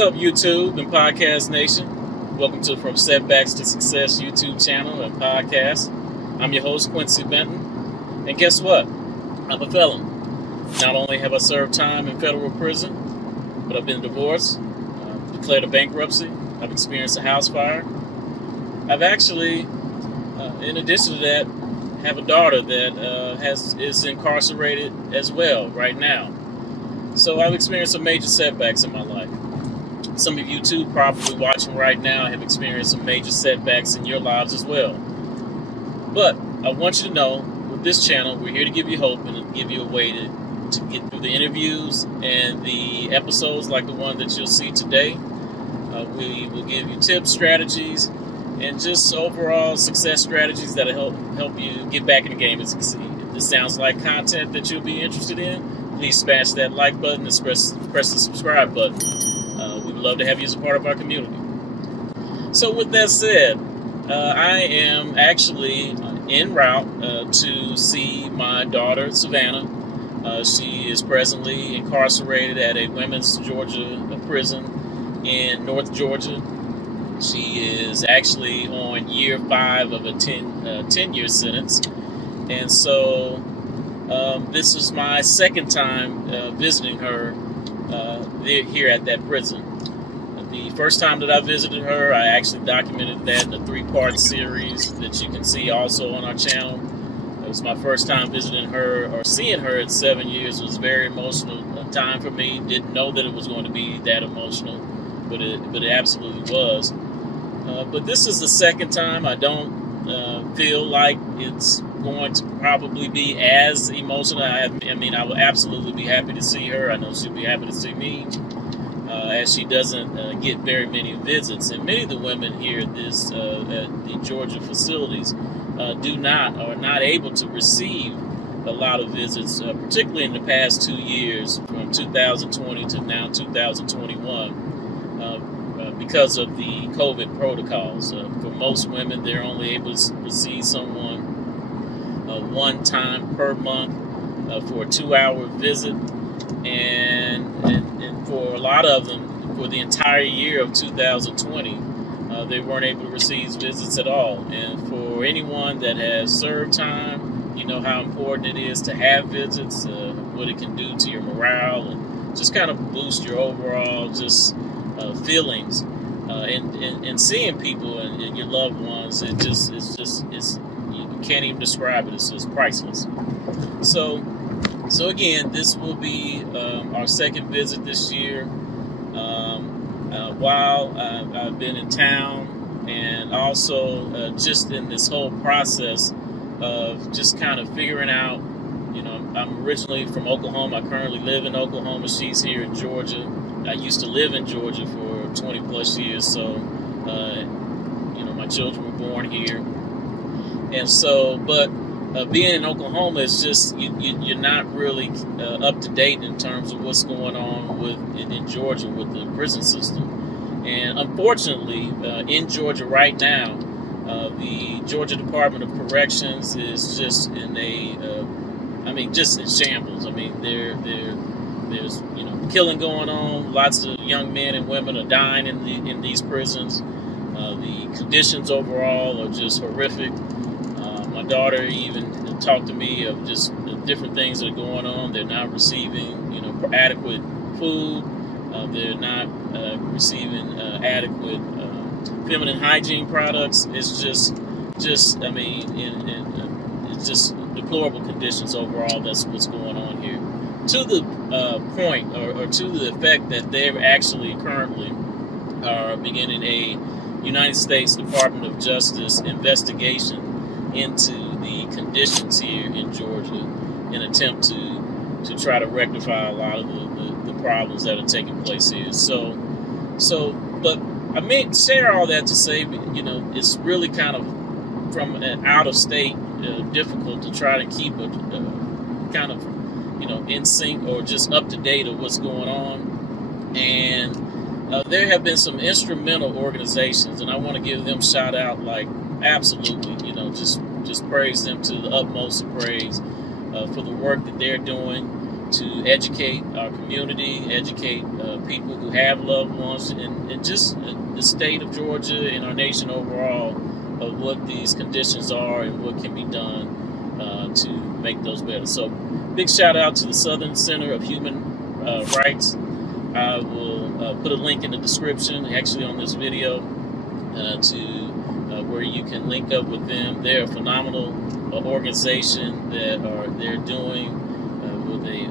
up, YouTube and Podcast Nation? Welcome to From Setbacks to Success YouTube channel and podcast. I'm your host, Quincy Benton. And guess what? I'm a felon. Not only have I served time in federal prison, but I've been divorced, declared a bankruptcy, I've experienced a house fire. I've actually, in addition to that, have a daughter that is incarcerated as well right now. So I've experienced some major setbacks in my life. Some of you too, probably watching right now, have experienced some major setbacks in your lives as well. But I want you to know, with this channel, we're here to give you hope and to give you a way to get through the interviews and the episodes like the one that you'll see today. We will give you tips, strategies, and just overall success strategies that'll help you get back in the game and succeed. If this sounds like content that you'll be interested in, please smash that like button and press the subscribe button. We would love to have you as a part of our community. So with that said, I am actually en route to see my daughter, Savannah. She is presently incarcerated at a women's Georgia prison in North Georgia. She is actually on year 5 of a 10-year sentence. And so this is my second time visiting her here at that prison. The first time that I visited her, I actually documented that in a 3-part series that you can see also on our channel. It was my first time visiting her or seeing her in 7 years. It was a very emotional time for me. Didn't know that it was going to be that emotional, but it absolutely was. But this is the second time. I don't feel like it's going to probably be as emotional. I mean, I will absolutely be happy to see her. I know she'll be happy to see me, as she doesn't get very many visits. And many of the women here at the Georgia facilities are not able to receive a lot of visits, particularly in the past 2 years, from 2020 to now 2021. Because of the COVID protocols. For most women, they're only able to see someone one time per month for a 2-hour visit. And for a lot of them, for the entire year of 2020, they weren't able to receive visits at all. And for anyone that has served time, you know how important it is to have visits, what it can do to your morale, and just kind of boost your overall just feelings. And seeing people and your loved ones, you can't even describe it. It's just priceless. So again, this will be our second visit this year. While I've been in town, and also just in this whole process of just kind of figuring out, you know, I'm originally from Oklahoma. I currently live in Oklahoma. She's here in Georgia. I used to live in Georgia for 20 plus years, so you know, my children were born here. And so, but being in Oklahoma is just you're not really up to date in terms of what's going on in Georgia with the prison system. And unfortunately, in Georgia right now, the Georgia Department of Corrections is just in just in shambles. I mean, there's killing going on. Lots of young men and women are dying in these prisons. The conditions overall are just horrific. My daughter even talked to me of just the different things that are going on. They're not receiving, adequate food. They're not receiving adequate feminine hygiene products. It's just it's just deplorable conditions overall. That's what's going on here. To the point, or to the effect that they're actually currently are beginning a United States Department of Justice investigation into the conditions here in Georgia in an attempt to try to rectify a lot of the problems that are taking place here. But I mean, share all that to say, it's really kind of from an out-of-state difficult to try to keep a kind of in sync or just up to date of what's going on. And there have been some instrumental organizations, and I want to give them shout out, like absolutely, just praise them to the utmost of praise for the work that they're doing to educate our community, educate people who have loved ones, and just the state of Georgia and our nation overall, of what these conditions are and what can be done to make those better. So big shout out to the Southern Center of Human Rights. I will put a link in the description, actually on this video, to where you can link up with them. They're a phenomenal organization that they're doing with a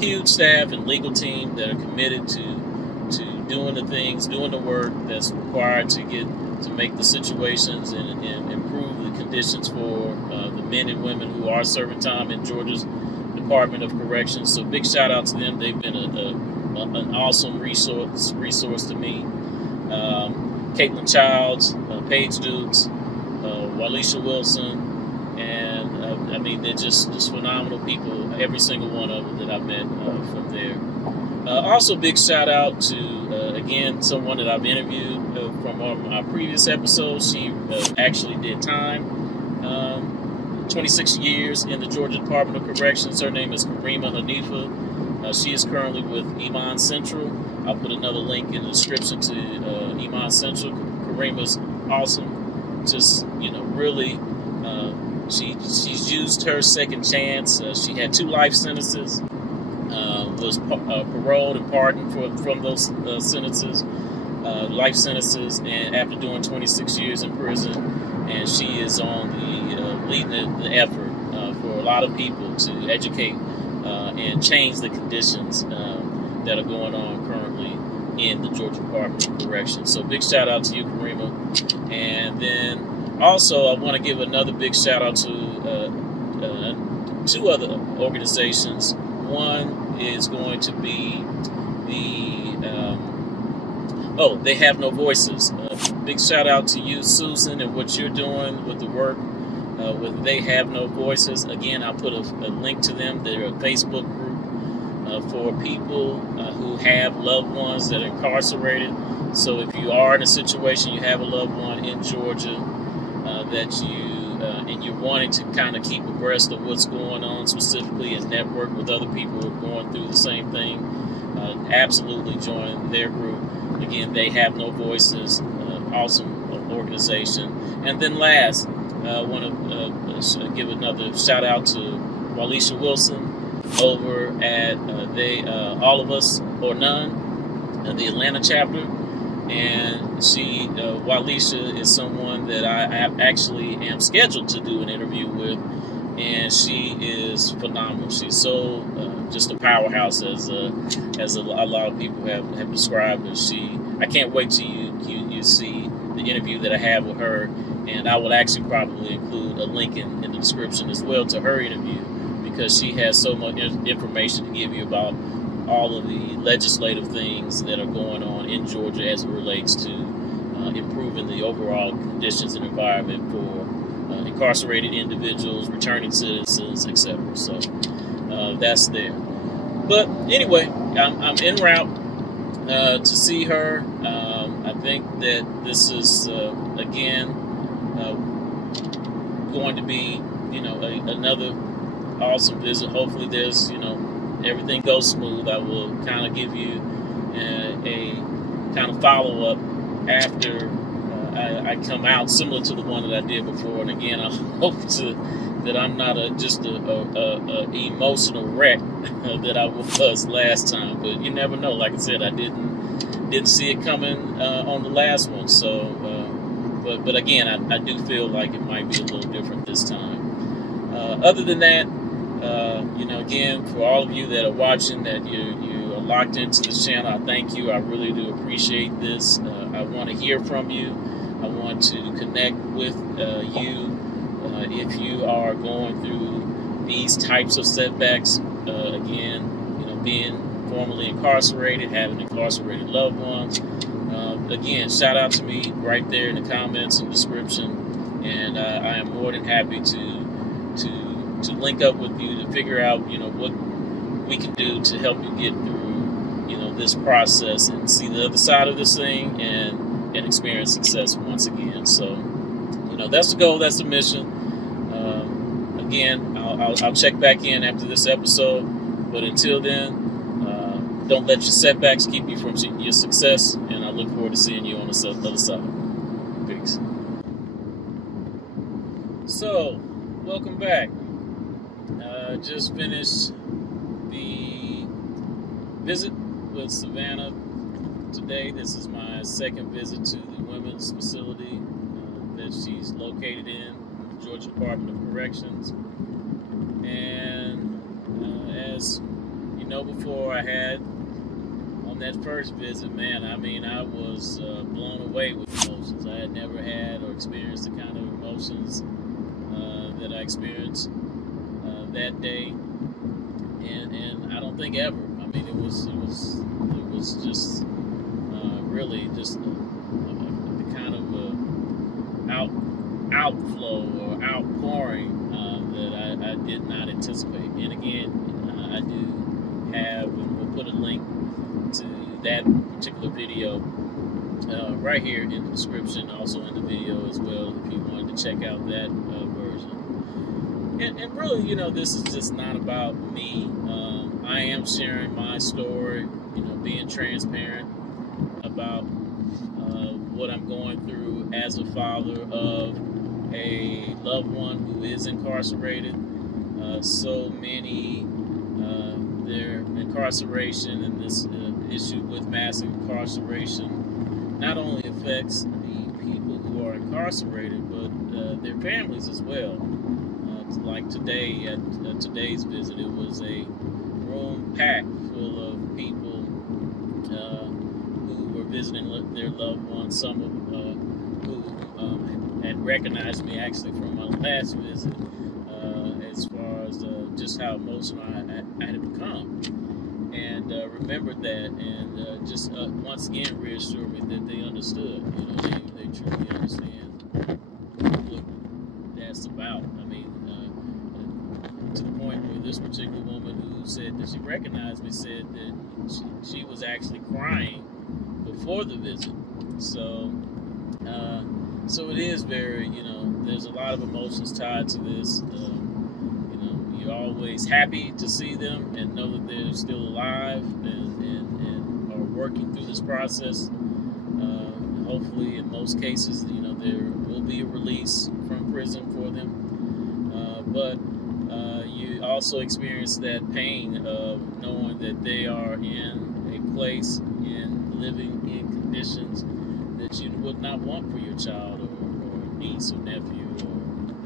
huge staff and legal team that are committed to doing the things, doing the work that's required to make the situations and improve the conditions for the men and women who are serving time in Georgia's Department of Corrections. So big shout out to them. They've been an awesome resource to me. Caitlin Childs, Paige Dukes, Walisha Wilson, and I mean, they're just phenomenal people, every single one of them that I've met from there. Also big shout out to, again, someone that I've interviewed from one of my previous episodes. She actually did time, 26 years in the Georgia Department of Corrections. Her name is Karima Hanifa. She is currently with Iman Central. I'll put another link in the description to Iman Central. Karima's awesome. Just, really, she's used her second chance. She had 2 life sentences. Was paroled and pardoned from those sentences, life sentences, and after doing 26 years in prison, and she is on leading the effort for a lot of people to educate and change the conditions that are going on currently in the Georgia Department of Corrections. So big shout out to you, Karima. And then also I want to give another big shout out to 2 other organizations. One is going to be They Have No Voices. Big shout out to you, Susan, and what you're doing with the work with They Have No Voices. Again, I'll put a link to them. They're a Facebook group for people who have loved ones that are incarcerated. So if you are in a situation, you have a loved one in Georgia that and you're wanting to kind of keep abreast of what's going on, specifically and network with other people who are going through the same thing, absolutely join their group. Again, They Have No Voices, awesome organization. And then last, I want to give another shout out to Walisha Wilson over at All of Us or None, the Atlanta chapter. And Walisha is someone that I actually am scheduled to do an interview with, and she is phenomenal. She's so just a powerhouse, as a lot of people have described her. I can't wait till you see the interview that I have with her, and I will actually probably include a link in the description as well to her interview, because she has so much information to give you about all of the legislative things that are going on in Georgia as it relates to improving the overall conditions and environment for incarcerated individuals, returning citizens, etc. So that's there. But anyway, I'm en route to see her. I think that this is again going to be another awesome visit. Hopefully there's everything goes smooth. I will kind of give you a kind of follow-up after I come out, similar to the one that I did before. And again, I hope that I'm not just a emotional wreck that I was last time. But you never know. Like I said, I didn't see it coming on the last one. So, but again, I do feel like it might be a little different this time. Other than that, again, for all of you that are watching, that you are locked into this channel, I thank you. I really do appreciate this. I want to hear from you. I want to connect with you if you are going through these types of setbacks. Again, being formerly incarcerated, having incarcerated loved ones. Again, shout out to me right there in the comments and description, and I am more than happy to link up with you to figure out, what we can do to help you get through, this process and see the other side of this thing and experience success once again. So, that's the goal, that's the mission. Again, I'll check back in after this episode, but until then, Don't let your setbacks keep you from your success, and I look forward to seeing you on the other side. Peace. So, welcome back. Just finished the visit with Savannah today. This is my second visit to the women's facility that she's located in, the Georgia Department of Corrections. And as you know, before I had on that first visit, man, I mean, I was blown away with emotions. I had never had or experienced the kind of emotions that I experienced that day, and I don't think ever. I mean, it was just really just the kind of outflow or outpouring that I did not anticipate. And again, I do have, and we'll put a link to that particular video right here in the description, also in the video as well, if you wanted to check out that version. And really, you know, this is just not about me. I am sharing my story, you know, being transparent about what I'm going through as a father of a loved one who is incarcerated. So many, their incarceration and this issue with mass incarceration not only affects the people who are incarcerated, but their families as well. Like today, at today's visit, it was a room packed full of people who were visiting their loved ones. Some who had recognized me actually from my last visit, as far as just how emotional I had become, and remembered that, and just once again reassured me that they understood. You know, they truly understand what that's about. I mean, to the point where this particular woman who said that she recognized me said that she was actually crying before the visit. So it is very, you know, there's a lot of emotions tied to this. You know, you're always happy to see them and know that they're still alive and are working through this process. Hopefully, in most cases, you know, there will be a release from prison for them. But you also experience that pain of knowing that they are in a place and living in conditions that you would not want for your child or niece or nephew or,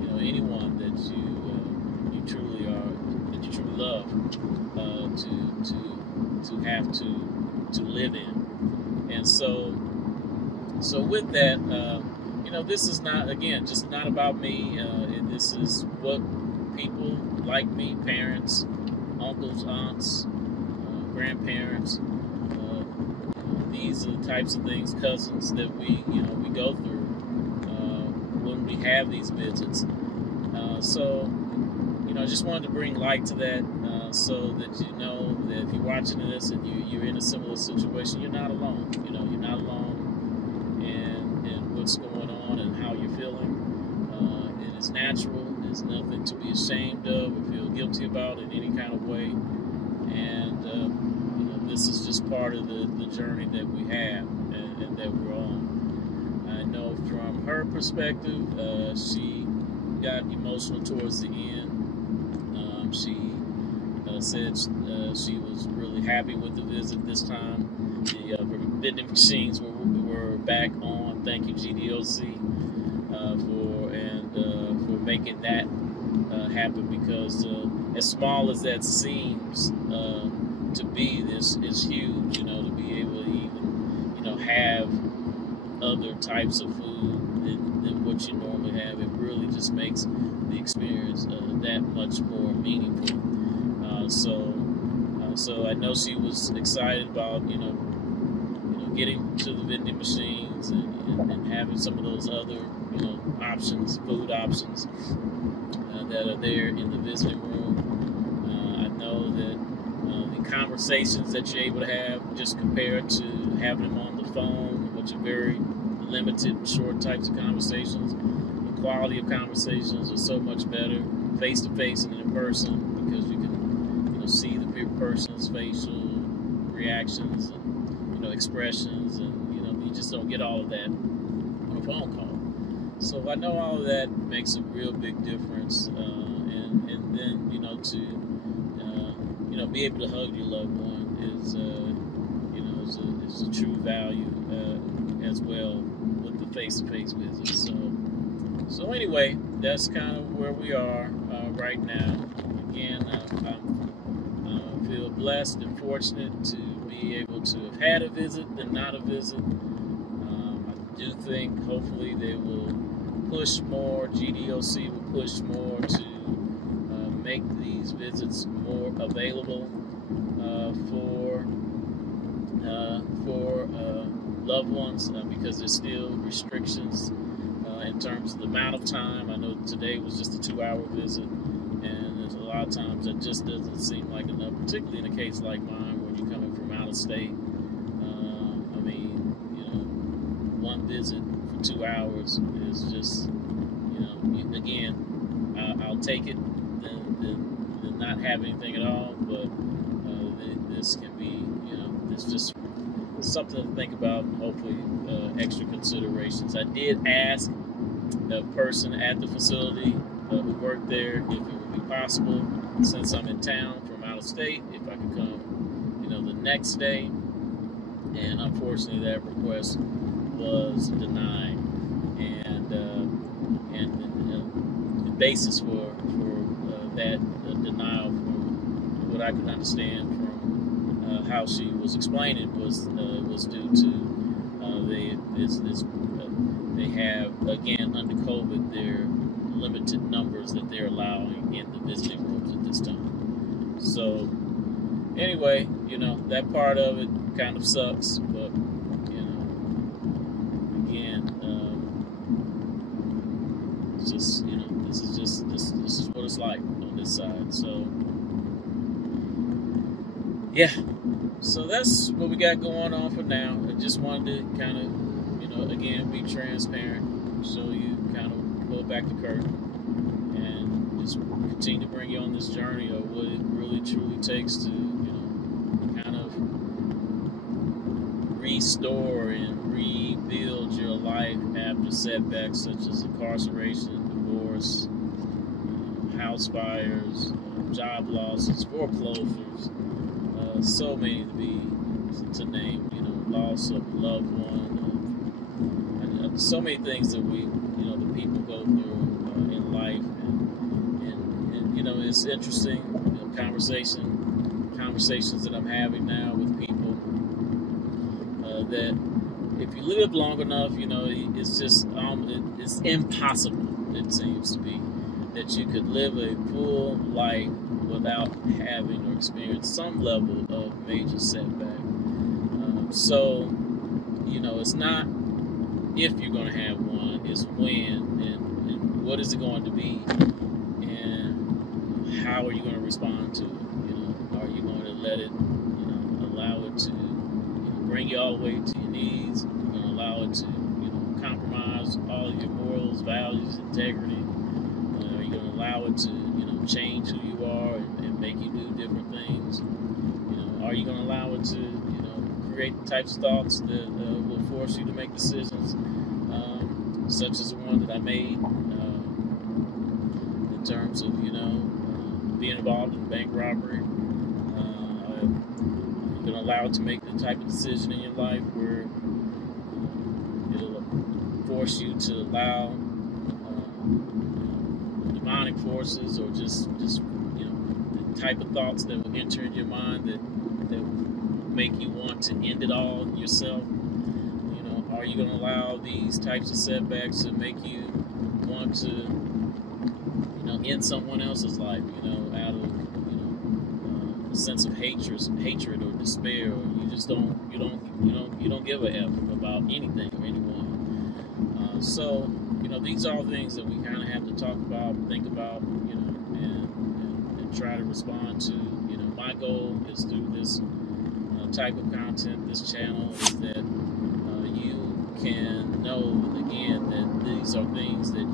you know, anyone that you truly love to have to live in. And so with that, you know, this is not, again, just not about me. This is what people like me, parents, uncles, aunts, grandparents, these are the types of things, cousins, that we go through when we have these visits. So, you know, I just wanted to bring light to that, so that you know that if you're watching this and you're in a similar situation, you're not alone. You know, you're not alone in what's going on and how you're feeling. It is natural. There's nothing to be ashamed of or feel guilty about in any kind of way. And you know, this is just part of the journey that we have and that we're on. I know from her perspective, she got emotional towards the end. She said she was really happy with the visit this time. The vending machines were back on. Thank you, GDOC, for making that happen, because as small as that seems to be, this is huge. You know, to be able to even, you know, have other types of food than what you normally have, it really just makes the experience that much more meaningful. So I know she was excited about, you know, getting to the vending machines and having some of those other, you know, options, food options that are there in the visiting room. I know that the conversations that you're able to have, just compared to having them on the phone, which are very limited, short types of conversations, the quality of conversations are so much better face-to-face and in person, because you can, you know, see the person's facial reactions and, you know, expressions, and, you know, you just don't get all of that on a phone call. So I know all of that makes a real big difference, and then, you know, to you know, be able to hug your loved one is you know, is a true value as well with the face-to-face visits. So anyway, that's kind of where we are right now. Again, I feel blessed and fortunate to be able to have had a visit than not a visit. I do think hopefully they will push more, GDOC will push more to make these visits more available for loved ones, because there's still restrictions in terms of the amount of time. I know today was just a 2-hour visit, and there's a lot of times that just doesn't seem like enough, particularly in a case like mine when you're coming from out of state. I mean, you know, one visit for 2 hours is just, you know, again, I'll take it than not have anything at all, but this can be, you know, it's just something to think about, and hopefully extra considerations. I did ask the person at the facility who worked there if it would be possible, since I'm in town from out of state, if I could come, you know, the next day, and unfortunately that request was denied, and the basis for that denial, from what I could understand from how she was explaining, was due to they have, again, under COVID, their limited numbers that they're allowing in the visiting rooms at this time. So anyway, you know, that part of it kind of sucks, but, you know, again, it's just, you know, this is what it's like on this side. So yeah, so that's what we got going on for now. I just wanted to kind of, you know, again, be transparent, show you, kind of pull back the curtain, and just continue to bring you on this journey of what it really truly takes to, you know, kind of restore and rebuild your life after setbacks such as incarceration, divorce, house fires, job losses, foreclosures, so many to name, you know, loss of a loved one, so many things that we, you know, the people go through in life, and you know, it's interesting, you know, conversations that I'm having now with people, that if you live long enough, you know, it's just it's impossible, it seems to be, that you could live a full life without having or experiencing some level of major setback. So, you know, it's not if you're going to have one, it's when, and what is it going to be, and how are you going to respond to it? You know, are you going to let it, you know, allow it to, you know, bring you all the way to your knees? You're going to allow it to, you know, compromise all of your morals, values, integrity? Are you going to allow it to, you know, change who you are and make you do different things? You know, are you going to allow it to, you know, create the types of thoughts that will force you to make decisions, such as the one that I made, in terms of, you know, being involved in bank robbery? Are you going to allow it to make the type of decision in your life where it'll force you to allow demonic forces, or just you know, the type of thoughts that will enter in your mind that will make you want to end it all yourself? You know, are you going to allow these types of setbacks to make you want to, you know, end someone else's life, you know, out of, you know, a sense of hatred or despair, or you just don't give a F about anything or anyone? So, you know, these are all things that we kind of have to talk about, think about, you know, and try to respond to. You know, my goal is through this type of content, this channel, is that you can know, again, that these are things that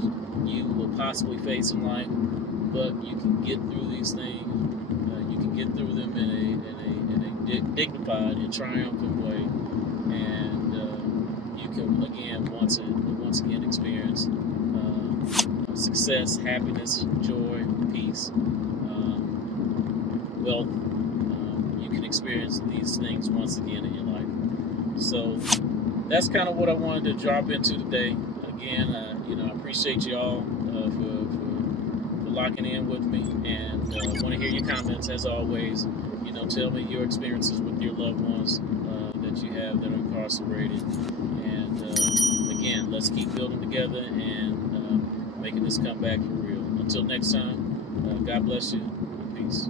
you will possibly face in life, but you can get through these things. You can get through them in a dignified and triumphant way, and you can once again experience success, happiness, joy, peace, wealth. You can experience these things once again in your life. So that's kind of what I wanted to drop into today. Again, I appreciate you all for locking in with me, and want to hear your comments as always. Tell me your experiences with your loved ones that you have that are incarcerated, and again, let's keep building together and making this comeback for real. Until next time, God bless you, and peace.